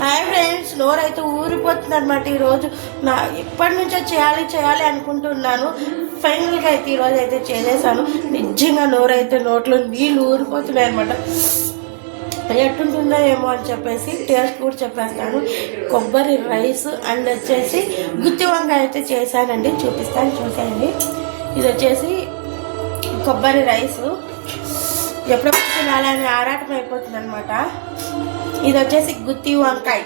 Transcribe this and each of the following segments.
Hi friends, నోరైతే ఊరిపోతుంది అనమాట. ఈరోజు నా ఎప్పటి నుంచో చేయాలి అనుకుంటున్నాను. ఫైనల్గా అయితే ఈరోజు అయితే చేసేసాను. నిజంగా నోట్లో నీళ్ళు ఊరిపోతున్నాయి అనమాట. ఎట్టుంటుందో ఏమో అని చెప్పేసి టేస్ట్ కూడా చెప్పేస్తాను. కొబ్బరి రైస్ అండ్ వచ్చేసి గుత్తి వంకాయ అయితే చేశానండి, చూపిస్తాను చూసేయండి. ఇది వచ్చేసి కొబ్బరి రైసు, ఎప్పుడప్పుడు తినాలని ఆరాటం అయిపోతుంది అనమాట. ఇది వచ్చేసి గుత్తి వంకాయ,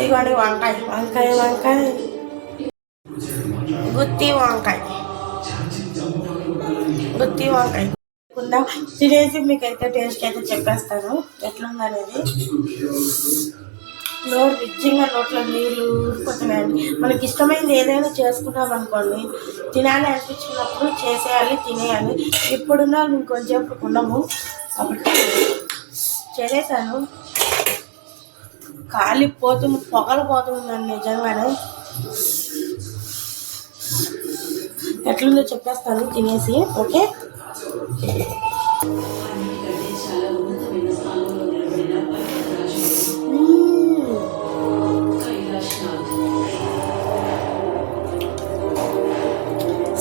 ఇదిగోండి వంకాయ గుత్తి వంకాయ తినేసి మీకైతే టేస్ట్ అయితే చెప్పేస్తాను ఎట్లుందనేది. నోట్లో నీళ్ళు ఊరిపోతున్నాయండి. మనకి ఇష్టమైనది ఏదైనా చేసుకున్నాం అనుకోండి, తినాలి అనిపించినప్పుడు చేసేయాలి, తినేయాలి. ఇప్పుడున్నా ఇంకొంచెం ఉండము కాబట్టి చేసేసాను. కాలిపోతుంది, పొగలిపోతుందండి నిజంగానే. ఎట్లుందో చెప్పేస్తాను తినేసి. ఓకే,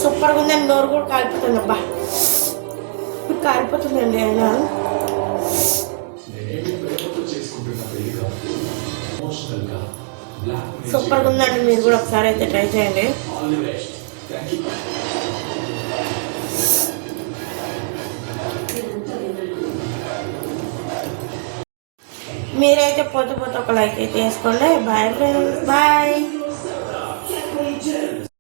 సూపర్గా ఉందండి. నోరు కూడా కాలిపోతుంది, అబ్బా కాలిపోతుందండి. ఆయన సూపర్గా ఉందండి. మీరు కూడా ఒకసారి అయితే ట్రై చేయండి. మీరైతే పొద్దు ఒక లైక్ అయితే వేసుకోండి. Bye friends, bye.